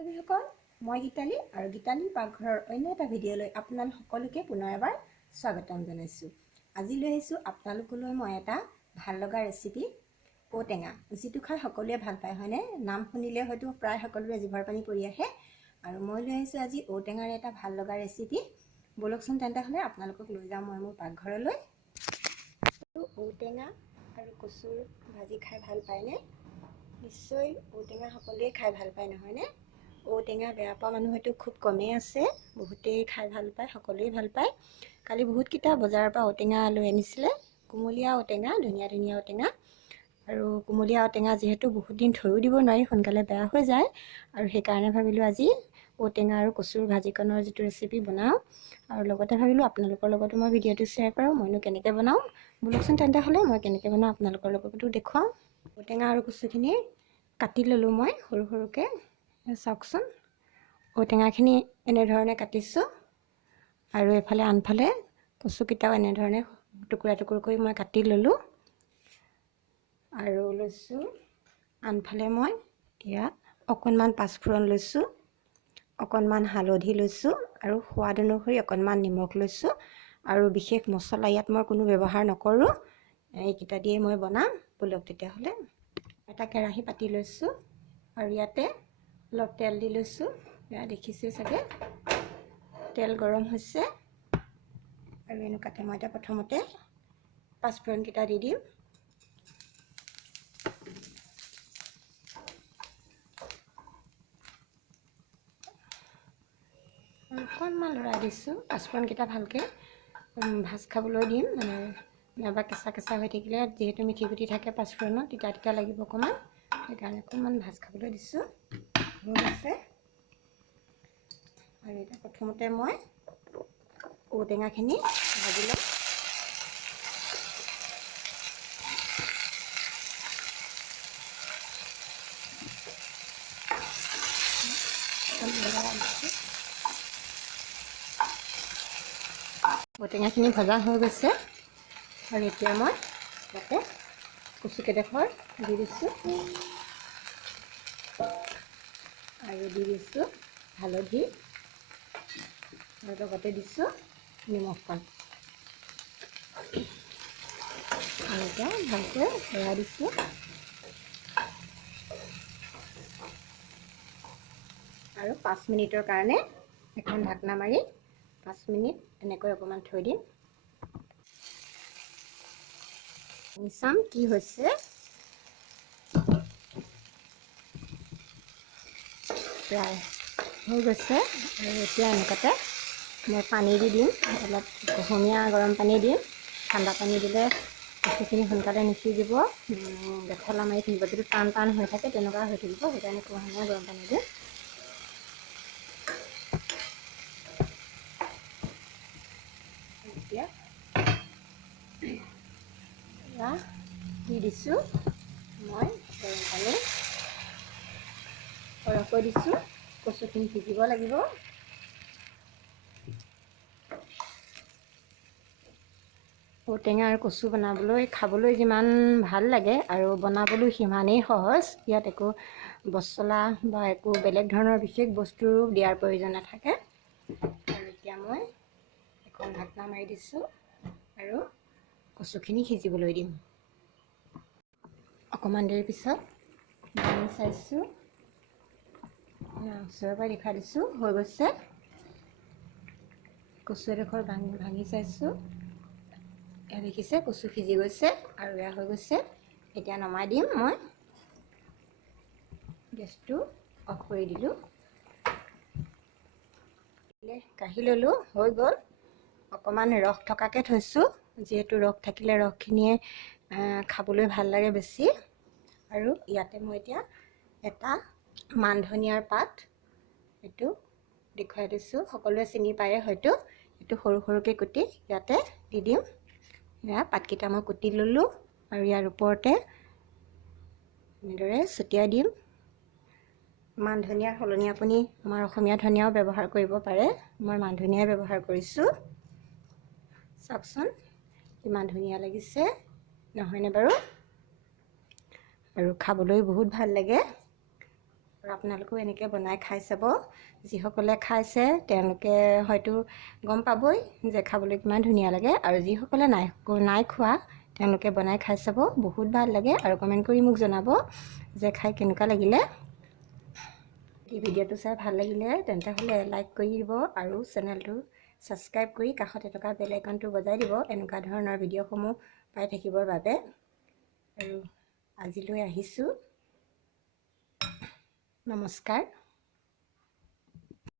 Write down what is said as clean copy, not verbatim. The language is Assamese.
বান্ধৱীসকল, মই গীতালি আৰু গীতালি পাকঘৰৰ অন্য এটা ভিডিঅ'লৈ আপোনালোক সকলোকে পুনৰ এবাৰ স্বাগতম জনাইছোঁ। আজি লৈ আহিছোঁ আপোনালোকলৈ মই এটা ভাল লগা ৰেচিপি ঔটেঙা, যিটো খাই সকলোৱে ভাল পায় হয়নে? নাম শুনিলে হয়তো প্ৰায় সকলোৰে জিভাৰ পানী পৰি আহে। আৰু মই লৈ আহিছোঁ আজি ঔটেঙাৰ এটা ভাল লগা ৰেচিপি। বলকচোন তেন্তে হ'লে আপোনালোকক লৈ যাওঁ মই মোৰ পাকঘৰলৈ। ঔটেঙা আৰু কচুৰ ভাজি খাই ভাল পায়নে? নিশ্চয় ঔটেঙা সকলোৱে খাই ভাল পায় নহয়নে? ঔটেঙা বেয়া পোৱা মানুহ হয়তো খুব কমেই আছে, বহুতেই খাই ভাল পায়, সকলোৱে ভাল পায়। কালি বহুতকেইটা বজাৰৰ পৰা ঔটেঙা লৈ আনিছিলে, কুমলীয়া ঔটেঙা, ধুনীয়া ধুনীয়া ঔটেঙা। আৰু কুমলীয়া ঔটেঙা যিহেতু বহুত দিন থৈও দিব নোৱাৰি, সোনকালে বেয়া হৈ যায়, আৰু সেইকাৰণে ভাবিলোঁ আজি ঔটেঙা আৰু কচুৰ ভাজিকণৰ যিটো ৰেচিপি বনাওঁ, আৰু লগতে ভাবিলোঁ আপোনালোকৰ লগতো মই ভিডিঅ'টো শ্বেয়াৰ কৰোঁ, মইনো কেনেকৈ বনাওঁ। বলকচোন তেন্তে হ'লে মই কেনেকৈ বনাওঁ আপোনালোকৰ লগতো দেখুৱাওঁ। ঔটেঙা আৰু কচুখিনি কাটি ল'লোঁ মই সৰু সৰুকৈ। চাওকচোন, ঔটেঙাখিনি এনেধৰণে কাটিছোঁ, আৰু এফালে আনফালে কচুকেইটাও এনেধৰণে টুকুৰা টুকুৰ কৰি মই কাটি ল'লোঁ। আৰু লৈছোঁ আনফালে মই ইয়াত অকণমান পাঁচফোৰণ লৈছোঁ, অকণমান হালধি লৈছোঁ, আৰু সোৱাদ অনুসৰি অকণমান নিমখ লৈছোঁ। আৰু বিশেষ মছলা ইয়াত মই কোনো ব্যৱহাৰ নকৰোঁ, এইকেইটা দিয়ে মই বনাম। বলক তেতিয়াহ'লে এটা কেৰাহী পাতি লৈছোঁ, আৰু ইয়াতে অলপ তেল দি লৈছোঁ। এয়া দেখিছে চাগে তেল গৰম হৈছে, আৰু এনেকুৱাতে মই এতিয়া প্ৰথমতে পাঁচফোৰণকেইটা দি দিম। অকণমান লৰাই দিছোঁ, পাঁচফোৰণকেইটা ভালকৈ ভাজ খাবলৈ দিম, নাইবা কেঁচা কেঁচা হৈ থাকিলে যিহেতু মিঠি গুটি থাকে পাঁচফোৰণত, তিতা তিতা লাগিব অকণমান, সেইকাৰণে অকণমান ভাজ খাবলৈ দিছোঁ। হৈ আছে, আৰু এতিয়া প্ৰথমতে মই ঔটেঙাখিনি ভাজি ল'ম। ঔটেঙাখিনি ভজা হৈ গৈছে, আৰু এতিয়া মই ইয়াতে কচুকেইডোখৰ দি দিছোঁ, আৰু দি দিছোঁ হালধি, আৰু লগতে দিছোঁ নিমখকণ, আৰু এতিয়া ভালকৈ লৰাই দিছোঁ। আৰু 5 মিনিটৰ কাৰণে এখন ঢাকনা মাৰি 5 মিনিট এনেকৈ অকণমান থৈ দিম। চাম কি হৈছে। প্ৰায় হৈ গৈছে, আৰু এতিয়া এনেকুৱাতে মই পানী দি দিম, অলপ কুহুমীয়া গৰম পানী দিম। ঠাণ্ডা পানী দিলে কচুখিনি সোনকালে নিসিজিব, বেঠলা মাৰি থাকিব, যদি টান টান হৈ থাকে তেনেকুৱা হৈ থাকিব, সেইকাৰণে কুহুমীয়া গৰম পানী দিম। এতিয়া দি দিছোঁ মই গৰম পানী, সৰহকৈ দিছোঁ, কচুখিনি সিজিব লাগিব। ঔটেঙা আৰু কচু বনাবলৈ খাবলৈ যিমান ভাল লাগে আৰু বনাবলৈ সিমানেই সহজ। ইয়াত একো মছলা বা একো বেলেগ ধৰণৰ বিশেষ বস্তুৰো দিয়াৰ প্ৰয়োজন নাথাকে। আৰু এতিয়া মই এখন ঢাকনা মাৰি দিছোঁ, আৰু কচুখিনি সিজিবলৈ দিম। অকণমান দেৰি পিছত ভাঙি চাইছোঁ, ওচৰৰ পৰা দেখুৱাই দিছোঁ, হৈ গৈছে। কচু এডোখৰ ভাঙি চাইছোঁ, এয়া দেখিছে কচু সিজি গৈছে, আৰু এয়া হৈ গৈছে। এতিয়া নমাই দিম, মই গেছটো অফ কৰি দিলোঁ। কাঢ়ি ল'লোঁ, হৈ গ'ল। অকণমান ৰস থকাকৈ থৈছোঁ, যিহেতু ৰস থাকিলে ৰসখিনিয়ে খাবলৈ ভাল লাগে বেছি। আৰু ইয়াতে মই এতিয়া এটা মান ধনিয়াৰ পাত, এইটো দেখুৱাই দিছোঁ, সকলোৱে চিনি পায়ে হয়তো, এইটো সৰু সৰুকৈ কুটি ইয়াতে দি দিম। এয়া পাতকেইটা মই কুটি ল'লোঁ, আৰু ইয়াৰ ওপৰতে এনেদৰে ছটিয়াই দিম। মান ধনিয়াৰ সলনি আপুনি আমাৰ অসমীয়া ধনিয়াও ব্যৱহাৰ কৰিব পাৰে, মই মান ধনিয়াই ব্যৱহাৰ কৰিছোঁ। চাওকচোন কিমান ধুনীয়া লাগিছে নহয়নে বাৰু? আৰু খাবলৈ বহুত ভাল লাগে। আৰু আপোনালোকেও এনেকৈ বনাই খাই চাব যিসকলে খাইছে তেওঁলোকে হয়তো গম পাবই যে খাবলৈ কিমান ধুনীয়া লাগে আৰু যিসকলে নাই খোৱা তেওঁলোকে বনাই খাই চাব বহুত ভাল লাগে আৰু কমেণ্ট কৰি মোক জনাব যে খাই কেনেকুৱা লাগিলে এই ভিডিঅ'টো চাই ভাল লাগিলে তেন্তে হ'লে লাইক কৰি দিব আৰু চেনেলটো সাবস্ক্ৰাইব কৰি কাষত থকা বেল আইকনটো বজাই দিব এনেকুৱা ধৰণৰ ভিডিঅ'সমূহ পাই থাকিবৰ বাবে আৰু আজিলৈ আহিছোঁ নমস্কাৰ।